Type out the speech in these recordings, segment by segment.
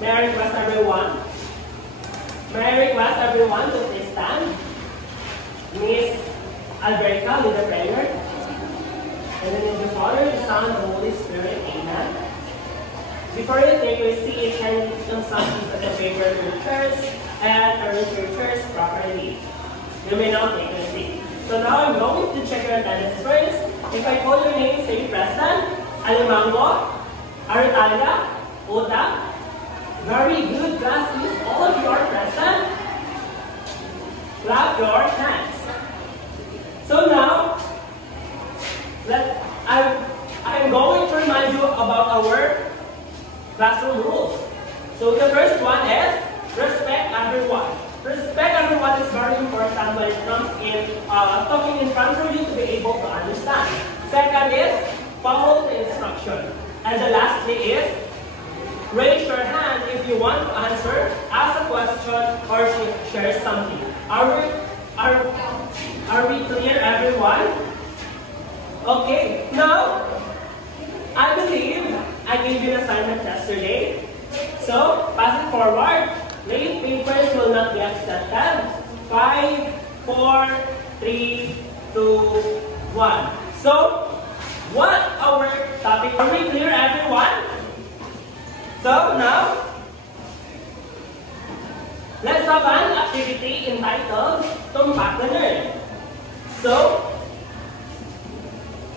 May I request everyone? May I request everyone to please stand? Miss Alberta, lead the prayer. In the name of the Father, the Son, and the Holy Spirit. Amen. Before you take your seat, can you some piece of the paper to your chairs and arrange your chairs properly. You may now take your seat. So now I'm going to check your attendance first. If I call your name, say present. Alimango, Aritalia, Oda. Very good, class. Please, all of you are present. Clap your hands. So now, I'm going to remind you about our classroom rules. So the first one is respect everyone. Respect everyone is very important when it comes in talking in front of you to be able to understand. Second is follow the instruction. And the lastly is raise your hand if you want to answer, ask a question, or share something. Are we clear, everyone? Okay, now, I believe I gave you an assignment yesterday. So, pass it forward. Late papers will not be accepted. 5, 4, 3, 2, 1. So, what our topic? Are we clear, everyone? So, now, let's have an activity entitled Tumpak the Nerd. So,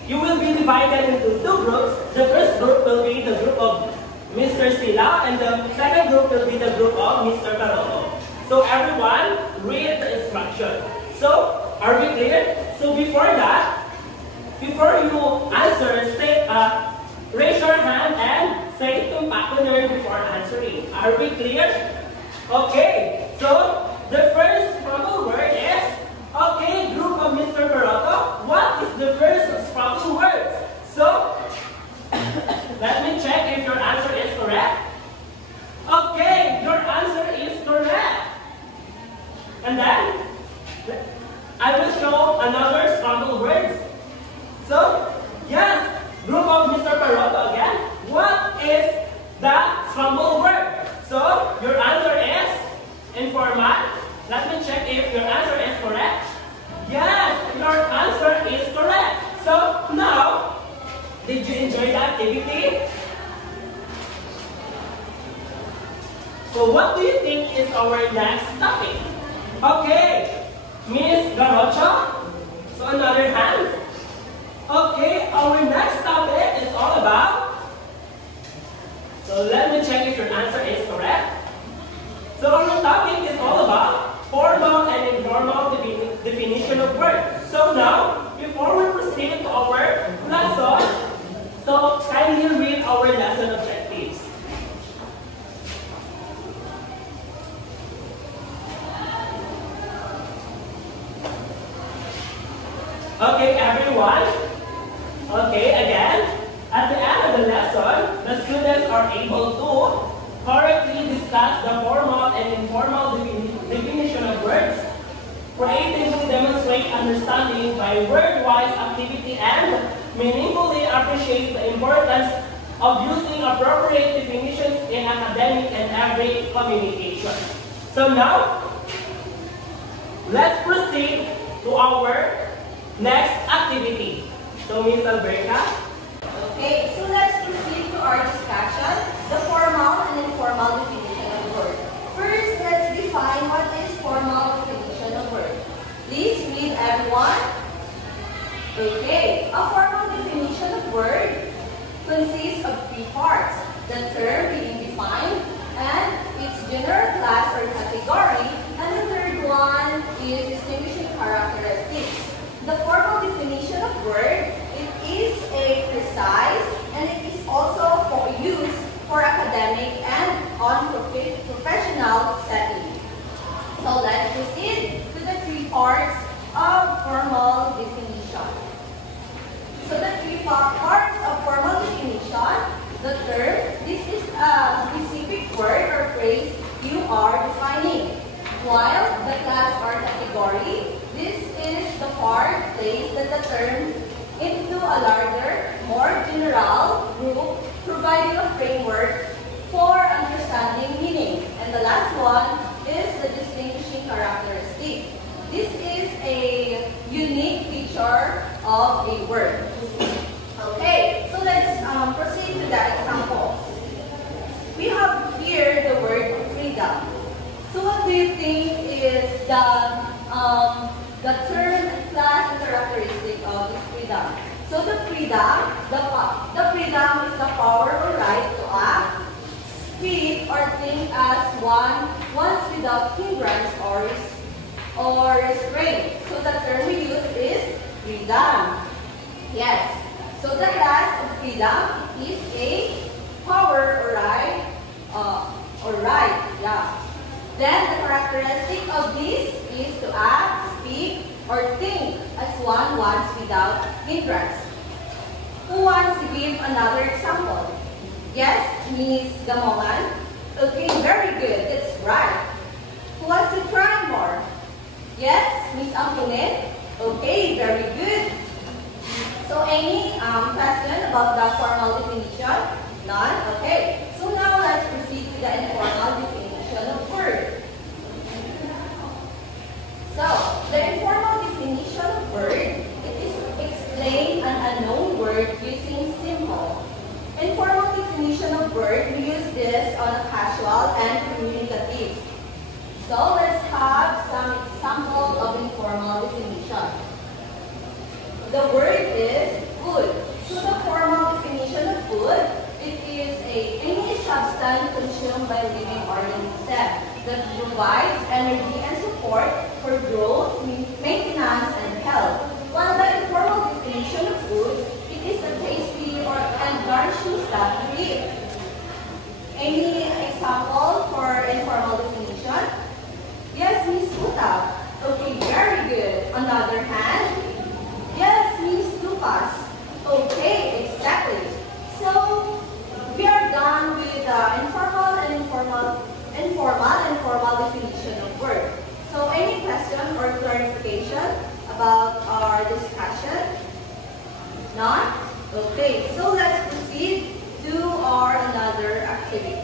you will be divided into two groups. The first group will be the group of Mr. Sila, and the second group will be the group of Mr. Caroto. So, everyone, read the instruction. So, are we clear? So, before that, before you answer, say, raise your hand and say Tumpak the Nerd before answering. Are we clear? Okay, so the first Scrabble word is, okay, group of Mr. Caroto, what is the first Scrabble word? So, let me check if your answer is correct. Okay, your answer is correct. And then, I will show another Scrabble word. So, yes, group of Mr. Caroto again. What is that Scrabble word? So, your answer is informal. Let me check if your answer is correct. Yes, your answer is correct. So, now, did you enjoy the activity? So, what do you think is our next topic? Okay, Miss Garocha. So, another hand. Okay, our next topic is all about. So let me check if your answer is correct. So our topic is all about formal and informal definition of words. So now, before we proceed to our lesson, so kindly read our lesson objectives. Okay, everyone. Okay, again. At the end of the lesson, the students are able to correctly discuss the formal and informal definition of words, creatively demonstrate understanding by word-wise activity, and meaningfully appreciate the importance of using appropriate definitions in academic and everyday communication. So now, let's proceed to our next activity. So, Ms. Alberta. Okay, so let's proceed to our discussion, the formal and informal definition of word. First, let's define what is formal definition of word. Please read, everyone. Okay, a formal definition of word consists of three parts. The term being defined and its general class or category, and the third one is distinguishing characteristics. The formal definition of word, it is a precise and it is also for use for academic and on professional setting. So let's proceed to the three parts of formal definition. So the three parts of formal definition, the term, this is a specific word or phrase you are defining. While the class or category, this is the part placed that the term into a larger, more general group, providing a framework for understanding do you think is the term, class, and characteristic of this freedom? So the freedom is the power or right to act, speak, or think as once without hindrance or restraint. So the term we use is freedom. Yes. So the class of freedom is a power or right. Yeah. Then the characteristic of this is to act, speak, or think as one wants without hindrance. Who wants to give another example? Yes, Miss Gamongan? Okay, very good. That's right. Who wants to try more? Yes, Miss Ampunet? Okay, very good. So any question about the formal definition? None? Okay. So now let's proceed to the informal definition of word. So, the informal definition of word, it is to explain an unknown word using symbol. Informal definition of word, we use this on a casual and communicative. So, let's have some example of informal definition. The word is food. So, the formal definition of food, it is any substance consumed by living organisms that provides energy and support for growth, maintenance, and health. While the informal definition of food, it is a tasty and nourishing stuff to eat. Any example for informal definition? Yes, Miss Uta. Okay, very good. On the other hand, yes, Miss Lucas. Okay, exactly. So, we are done with the informal and formal definition of word. So, any question or clarification about our discussion? None? Okay, so let's proceed to our another activity.